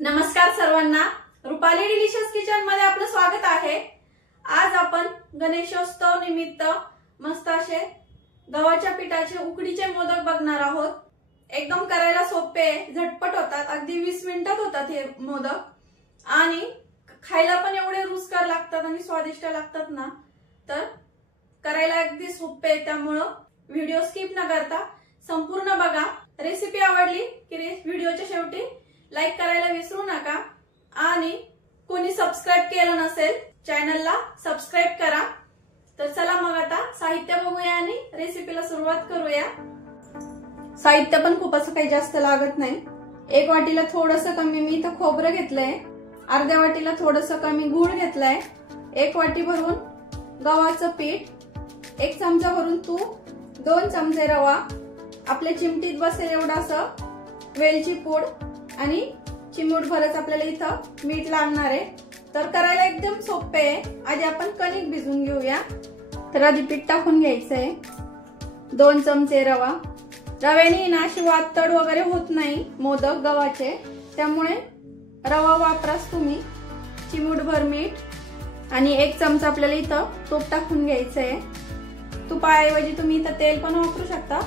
नमस्कार सर्वांना, Rupali delicious kitchen मध्ये आपलं स्वागत आहे। आज आपण गणेशोत्सव निमित्त मस्त असे गव्हाच्या पिठाचे उकडीचे मोदक बघणार आहोत। एकदम करायला सोपे, झटपट होतात, अगदी 20 मिनिटात होतात हे मोदक आणि खायला पण एवढे रुचकर लागतात आणि स्वादिष्ट लागतात ना, तर करायला अगदी सोपे। त्यामुळे व्हिडिओ स्किप न करता संपूर्ण बघा। रेसिपी आवडली की व्हिडिओच्या शेवटी लाईक करायला विसरू नका आणि कोणी सबस्क्राइब केलं नसेल चॅनलला सबस्क्राइब करा। तर चला मग आता साहित्य बघूया आणि रेसिपीला सुरुवात करूया। साहित्य पण खूप असं काही जास्त लागत नाही। 1 वाटीला थोडंसं कमी मी इथं खोबरं घेतलंय, अर्ध्या वाटीला थोडंसं कमी गूळ घेतलाय, 1 वाटी भरून गव्हाचं पीठ, 1 चमचा भरून तूप, 2 चमचे रवा, आपल्या चिमटीत बसेल एवढासा वेलची पूड आणि चिमूटभरच आपल्याला इथं मीठ लागणार आहे। तर करायला एकदम सोपे आहे। आधी आपण कणिक भिजवून घेऊया। तर आधी पीठ टाकून घ्यायचंय, 2 चमचे रवा। रव्याने ना अशी वातड वगैरे होत नाही मोदक गव्हाचे, त्यामुळे रवा वापराच तुम्ही। चिमूटभर मीठ आणि 1 चमचा आपल्याला इथं तूप टाकून घ्यायचंय। तुपाऐवजी तुम्ही इथं तेल पण वापरू शकता,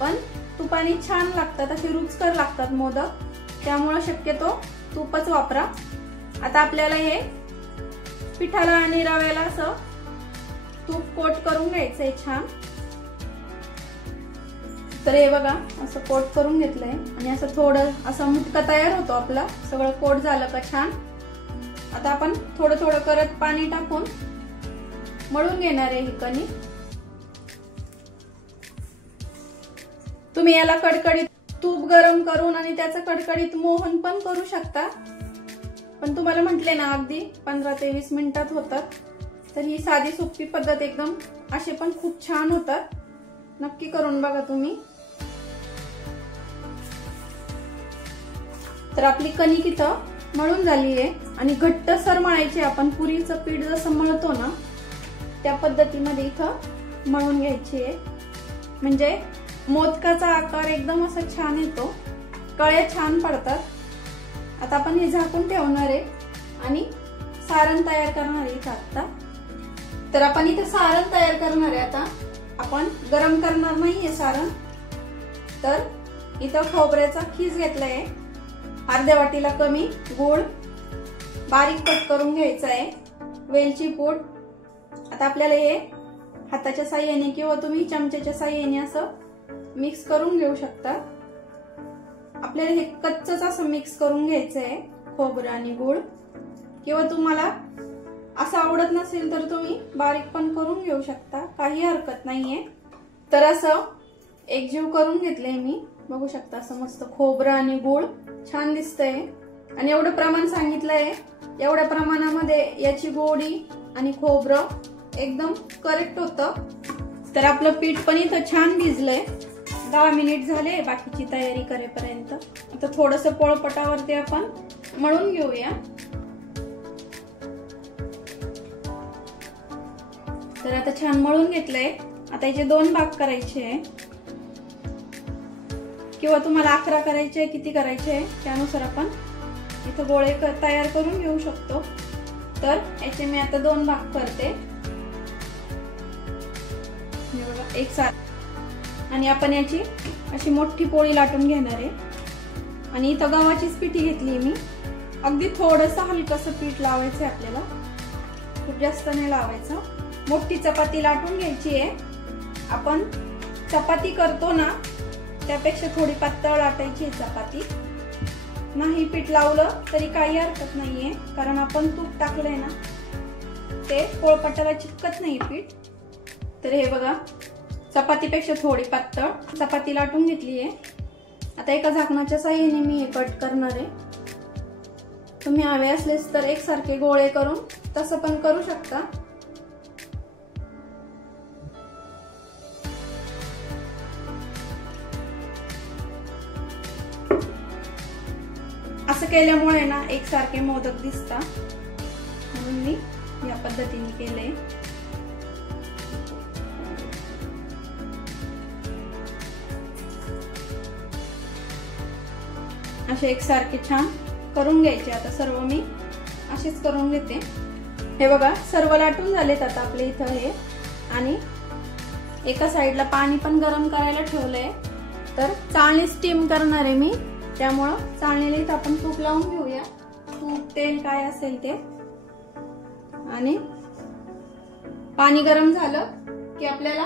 पण तुपाने छान लागतात, असे रुचकर लागतात मोदक, त्यामुळे शक्यतो तूपच वापरा। आता आपल्याला हे पिठाला आणि रव्याला असं तूप कोट करून घ्यायचंय छान। तर हे बघा असं कोट करून घेतलंय आणि असं थोडं असं मुटका तयार होतो आपला, सगळं कोट झालं का छान। आता आपण थोडं थोडं करत पाणी टाकून मळून घेणार आहे ही कणिक। तुम्ही याला कडकडीत तूप गरम करून आणि त्याचं कडकडीत मोहन पण करू शकता, पण तुम्हाला म्हटले ना अगदी 15 ते 20 मिनिटात होतात। तर ही साधी सोपी पद्धत एकदम असे पण खूप छान होतात, नक्की करून बघा तुम्ही। तर आपली कणिक इथं मळून झाली आहे आणि घट्टसर मळायची। आपण पुरीचं पीठ जसं मळतो ना त्या पद्धतीमध्ये इथं मळून घ्यायची आहे, म्हणजे मोदकाचा आकार एकदम असा छान येतो, कळ्या छान पडतात। आता आपण हे झाकून ठेवणार आहे आणि सारण तयार करणार आहे आता। तर आपण इथे सारण तयार करणार आहे। आता आपण गरम करणार नाहीये सारण। तर इथं खोबऱ्याचा खीस घेतलाय, अर्ध्या वाटीला कमी गूळ बारीक कट करून घ्यायचा आहे, वेलची पूड। आता आपल्याला हे हाताच्या साहाय्याने किंवा तुम्ही चमच्याच्या साहाय्याने असं मिक्स करून घेऊ शकता। आपल्याला हे कच्चच असं मिक्स करून घ्यायचंय खोबरं आणि गूळ, किंवा तुम्हाला असं आवडत नसेल तर तुम्ही बारीक पण करून घेऊ शकता, काही हरकत नाहीये। तर असं एकजीव करून घेतलंय मी, बघू शकता असं मस्त खोबरं आणि गूळ छान दिसतंय। आणि एवढं प्रमाण सांगितलंय, एवढ्या प्रमाणामध्ये याची गोडी आणि खोबरं एकदम करेक्ट होतं। तर आपलं पीठ पण इथं छान भिजलंय, 10 मिनिट झाले बाकीची तयारी करेपर्यंत। आता थोडंसं पोळपाटावरती आपण मळून घेऊया। तर आता छान मळून घेतलंय। आता याचे 2 भाग करायचे, किंवा तुम्हाला 11 करायचे किती करायचे त्यानुसार आपण इथं गोळे तयार करून घेऊ शकतो। तर याचे मी आता 2 भाग करते, एक साथ। आणि आपण याची अशी मोठी पोळी लाटून घेणार आहे। आणि इथं गव्हाचीच पिठी घेतली मी, अगदी थोडंसं हलकसं पीठ लावायचं आहे आपल्याला, खूप जास्त नाही लावायचं। मोठी चपाती लाटून घ्यायची आहे। आपण चपाती करतो ना त्यापेक्षा थोडी पातळ लाटायची आहे चपाती। नाही पीठ लावलं तरी काही हरकत नाहीये, कारण आपण तूप टाकलंय ना, ते पोळपाटाला चिपकत नाही पीठ। तर हे बघा चपातीपेक्षा थोडी पातळ चपाती लाटून घेतली आहे। आता एका झाकणाच्या साहाय्याने मी हे कट करणार आहे। तुम्ही हवे असलेस तर एकसारखे गोळे करून तसं पण करू शकता। असं केल्यामुळे ना एकसारखे मोदक दिसतात, म्हणून मी या पद्धतीने केले। असे एकसारखे छान करून घ्यायचे। आता सर्व मी असेच करून घेते। हे बघा सर्व लाटून झालेत आता आपले इथं हे। आणि एका साइडला पाणी पण गरम करायला ठेवलंय। तर चाळणी स्टीम करणार आहे मी, त्यामुळे चाळणीला इथं आपण तूप लावून घेऊया। तूप तेल काय असेल ते। आणि पाणी गरम झालं की आपल्याला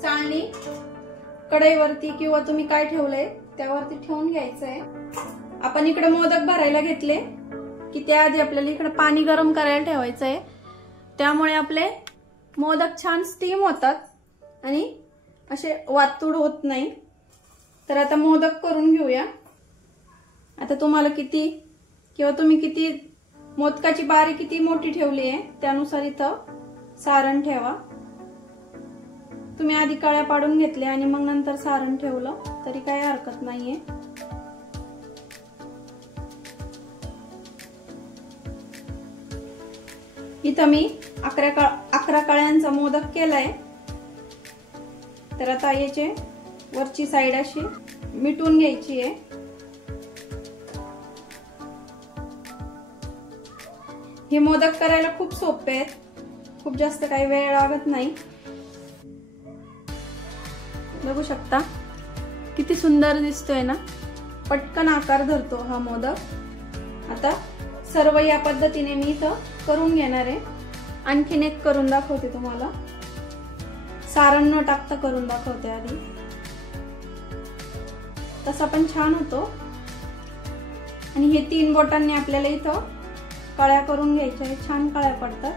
चाळणी कढईवरती किंवा तुम्ही काय ठेवलंय त्यावरती ठेवून घ्यायचंय। आपण इकडे मोदक भरायला घेतले की त्याआधी आपल्याला इकडे पाणी गरम करायला ठेवायचंय, त्यामुळे आपले मोदक छान स्टीम होतात आणि असे वातूड होत नाही। तर आता मोदक करून घेऊया। आता तुम्हाला किती किंवा तुम्ही किती मोदकाची बारी किती मोठी ठेवली आहे त्यानुसार इथं सारण ठेवा। तुम्ही आधी कळ्या पाडून घेतल्या आणि मग नंतर सारण ठेवलं तरी काही हरकत नाहीये। इथं मी 11 कळ्यांचा मोदक केलाय। तर आता याचे वरची साइड अशी मिटून घ्यायची आहे। हे मोदक करायला खूप सोपे आहेत, खूप जास्त काही वेळ लागत नाही। बघू शकता किती सुंदर दिसतोय ना, पटकन आकार धरतो हा मोदक। आता सर्व या पद्धतीने मी इथं करून घेणार आहे। आणखीन एक करून दाखवते तुम्हाला, सारण न टाकता करून दाखवते आधी। तसा पण छान होतो। आणि हे 3 बोटांनी आपल्याला इथं कळ्या करून घ्यायच्या, छान कळ्या पडतात।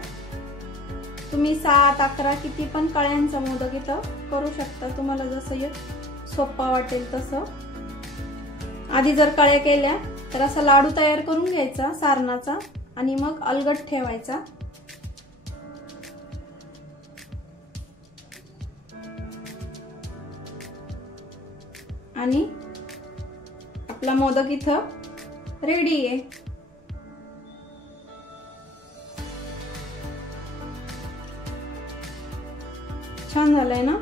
तुम्ही 7, 11 किती पण कळ्यांचा मोदक इथं करू शकता, तुम्हाला जसं सोपा वाटेल तसं। आधी जर कळ्या केल्या तर असा लाडू तयार करून घ्यायचा सारणाचा आणि मग अलगट ठेवायचा। आणि आपला मोदक इथं रेडी आहे। छान झालंय ना।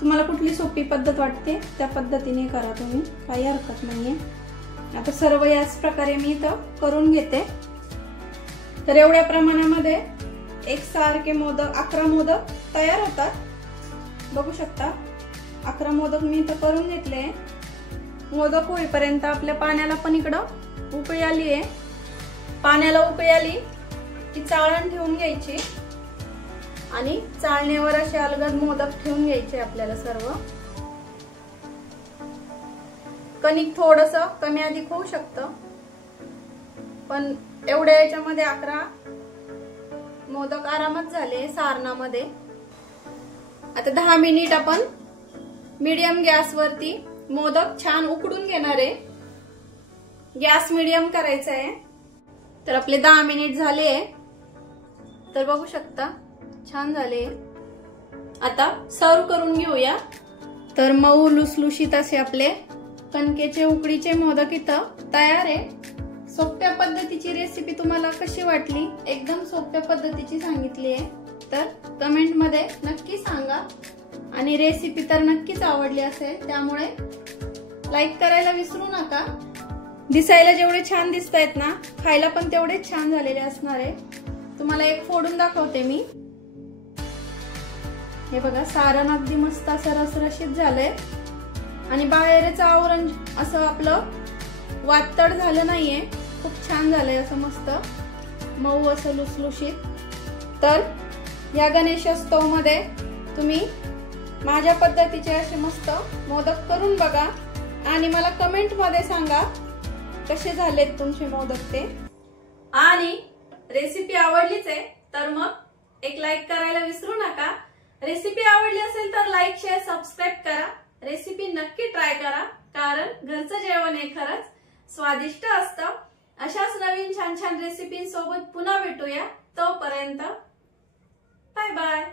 तुम्हाला कुठली सोपी पद्धत वाटते त्या पद्धतीने करा तुम्ही, काही हरकत नाहीये। आता सर्व याच प्रकारे मी इथं करून घेते। तर एवढ्या प्रमाणामध्ये एकसारखे मोदक 11 मोदक तयार होतात। बघू शकता 11 मोदक मी इथं करून घेतले। मोदक होईपर्यंत आपल्या पाण्याला पण इकडं उकळी आली आहे। पाण्याला उकळी आली की चाळण ठेवून घ्यायची आणि चाळणीवर असे अलगद मोदक ठेवून घ्यायचे आपल्याला सर्व। कणिक थोडस कमी अधिक होऊ शकतं, पण एवढ्या याच्यामध्ये 11 मोदक आरामात झाले सारणामध्ये। आता 10 मिनिट आपण मीडियम गॅसवरती मोदक छान उकडून घेणार आहे। गॅस मीडियम करायचा आहे। तर आपले 10 मिनिट झाले। तर बघू शकता छान झाले। आता सर्व करून घेऊया। तर मऊ लुसलुशीत असे आपले कणकेचे उकडीचे मोदक इथं तयार आहे। सोप्या पद्धतीची रेसिपी तुम्हाला कशी वाटली? एकदम सोप्या पद्धतीची सांगितली आहे। तर कमेंट मध्ये नक्की सांगा आणि रेसिपी तर नक्कीच आवडली असेल, त्यामुळे लाईक करायला विसरू नका। दिसायला जेवढे छान दिसतायत ना, खायला पण तेवढेच छान झालेले असणार आहे। तुम्हाला एक फोडून दाखवते मी। हे बघा सारण अगदी मस्त असं रसरशीत झालंय आणि बाहेरचं आवरण असं आपलं वातड झालं नाहीये, खूप छान झालंय असं मस्त मऊ असं लुसलुशीत। तर या गणेशोत्सव मध्ये तुम्ही माझ्या पद्धतीचे असे मस्त मोदक करून बघा आणि मला कमेंट मध्ये सांगा कसे झालेत तुमचे मोदक ते। आणि रेसिपी आवडलीच आहे तर मग एक लाईक करायला विसरू नका। रेसिपी आवडली असेल तर लाईक, शेअर, सबस्क्राईब करा। रेसिपी नक्की ट्राय करा, कारण घरचं जेवण हे खरंच स्वादिष्ट असतं। अशाच नवीन छान छान रेसिपींसोबत पुन्हा भेटूया। तोपर्यंत बाय बाय।